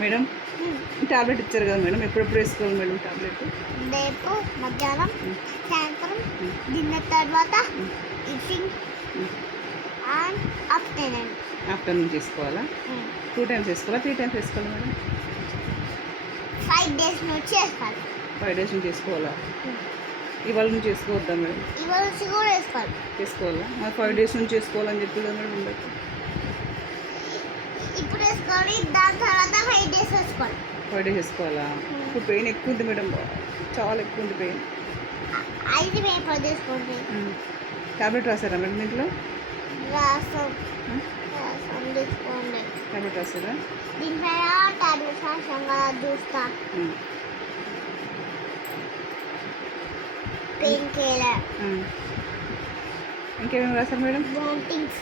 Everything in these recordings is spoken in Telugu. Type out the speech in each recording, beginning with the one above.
మేడం టాబ్లెట్ ఇచ్చారు కదా మేడం, ఎప్పుడెప్పుడు వేసుకోవాలి మేడం టాబ్లెట్? రేపు మధ్యాహ్నం, సాయంత్రం, డిన్నర్ తర్వాత, ఈవినింగ్ అండ్ ఆఫ్టర్నూన్. ఆఫ్టర్నూన్ చేసుకోవాలా? 2 టైమ్స్ వేసుకోవాలా, 3 టైమ్స్ వేసుకోవాలా మేడం? 5 days నుంచి వేసుకోవాలి. 5 days నుంచి చేసుకోవాలా? ఇవాళ నుంచి చేసుకోవద్దా మేడం? ఇవాళ నుంచి కూడా వేసుకోవాలి. చేసుకోవాలా? మరి 5 days నుంచి చేసుకోవాలని చెప్పి కదా మేడం ఉండదు. ఇప్పుడు వేసుకోవాలి, దాని తర్వాత 5 days వేసుకోవాలి. 5 days వేసుకోవాలా? ఇప్పుడు పెయిన్ ఎక్కువ ఉంది మేడం, చాలా ఎక్కువ ఉంది పెయిన్. 5 పేపర్ తీసుకోండి. టాబ్లెట్ రాసారా మేడం దీంట్లో? రాసం తీసుకోండి. టాబ్లెట్ రాసారా? దీనిపైన టాబ్లెట్స్ రాసాం కదా, చూస్తా. Pain killer. ఇంకేమేమి రాశారు మేడం? వామిటింగ్స్.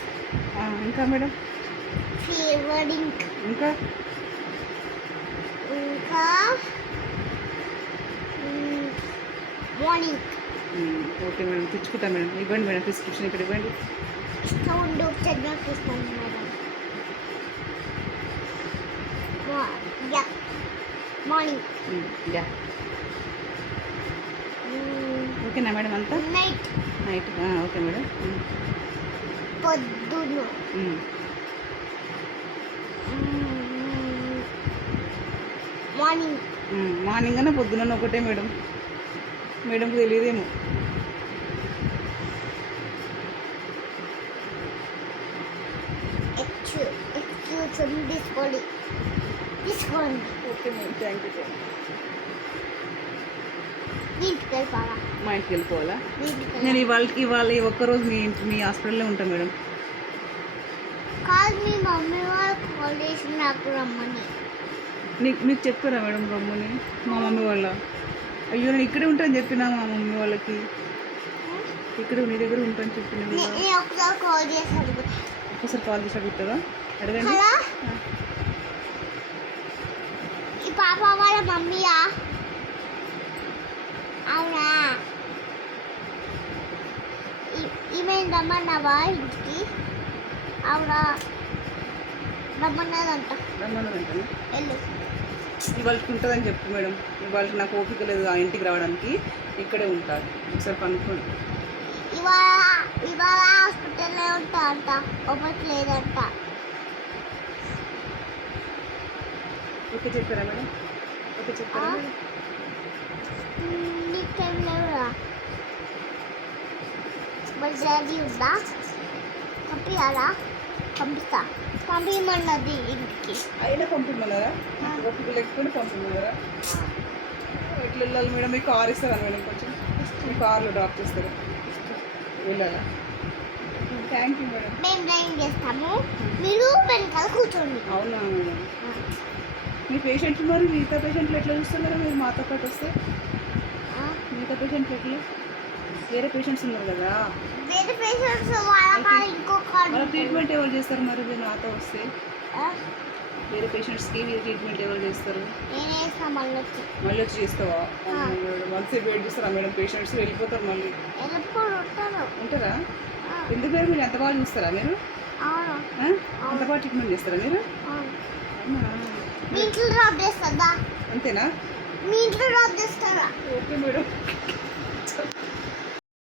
ఇంకా మేడం? ఫీవరింగ్. ఇంకా మార్నింగ్. ఓకే మేడం, తెచ్చుకుంటా మేడం. ఇవ్వండి మేడం ప్రిస్క్రిప్షన్, ఇక్కడ ఇవ్వండి. సౌండ్ చెడ్డకి ఇస్తాను మేడం. మార్నింగ్. ఓకేనా మేడం అంతా? నైట్. Night okay madam. పొద్దున. మార్నింగ్. మార్నింగ్ అన్న పొద్దున్న ఒకటే మేడం, మేడంకి తెలియదేమో. తీసుకోండి. Okay madam, thank you. ఇంటికి వెళ్ళిపోవాలా? మా ఇంటికి వెళ్ళిపోవాలా? నేను ఇవాళ ఒక్కరోజు మీ హాస్పిటల్లో ఉంటాను మేడం. కాదు, మీ మమ్మీ వాళ్ళు కాల్ చేసి నాకు రమ్మని. మీకు చెప్పారా మేడం రమ్మని? మా మమ్మీ వాళ్ళ? అయ్యో, నేను ఇక్కడే ఉంటాను చెప్పినా మా మమ్మీ వాళ్ళకి. ఇక్కడ నీ దగ్గర ఉంటాను చెప్పిన. ఒకసారి కాల్ చేసి అడుగుతా. ఒకసారి కాల్ చేసి అడుగుతారా? అడగండి. ఈ పాప వాళ్ళ మమ్మీయా? అవునా? ఈమె రమ్మన్నావా ఇంటికి? అవునా, రమ్మన్నదంట. రమ్మన్నదంటనా? వెళ్ళు. ఇవాళకి ఉంటుందని చెప్పు మేడం. ఇవాళ నాకు ఓపిక లేదు ఆ ఇంటికి రావడానికి, ఇక్కడే ఉంటాను. ఒకసారి కనుక్కోండి. ఇవాళ హాస్పిటల్లో ఉంటా అంట, ఓపిక లేదంట. ఓకే చెప్పారా మేడం? ఓకే చెప్పారా? నీకేం లేవురా? మరి డాడీ ఉందా? పంపించాలా? పంపిస్తా. పంపించమన్నది ఇంటికి. అయినా పంపిమన్నారా? ఓపిక లేకపోతే పంపిమన్నారా? ఎట్లా వెళ్ళాలి మేడం? మీ కార్ ఇస్తారా మేడం? కొంచెం మీ కార్లో డ్రాప్ చేస్తారా? వెళ్ళాలా? Thank you madam. మేము డ్రైవింగ్ చేస్తాము, మీరు వెనకాల కూర్చోండి. అవునా మేడం? మీ పేషెంట్లు మరి మిగతా పేషెంట్లు ఎట్లా చూస్తున్నారు మీరు మాతో పాటు వస్తే? మిగతా పేషెంట్లు ఎట్లా? వేరే పేషెంట్స్ ఉన్నారు కదా, వేరే పేషెంట్స్ వాళ్ళ ట్రీట్మెంట్ ఎవరు చేస్తారు మరి మీరు నాతో వస్తే? వేరే పేషెంట్స్కి ట్రీట్మెంట్ ఎవరు చేస్తారు? నేనే చేస్తాను. మళ్ళీ వచ్చి చేస్తావా? మంచి వెయిట్ చేస్తారా మేడం? పేషెంట్స్ వెళ్ళిపోతారు మళ్ళీ. ఉంటారా? ఎందుకు మేడం, మీరు ఎంత బాగా చూస్తారా మీరు? అంత బాగా ట్రీట్మెంట్ చేస్తారా మీరు? మీ ఇంట్లో డ్రాప్ చేస్తుందా? అంతేనా? మీ ఇంట్లో డ్రాప్ చేస్తారా? Okay madam.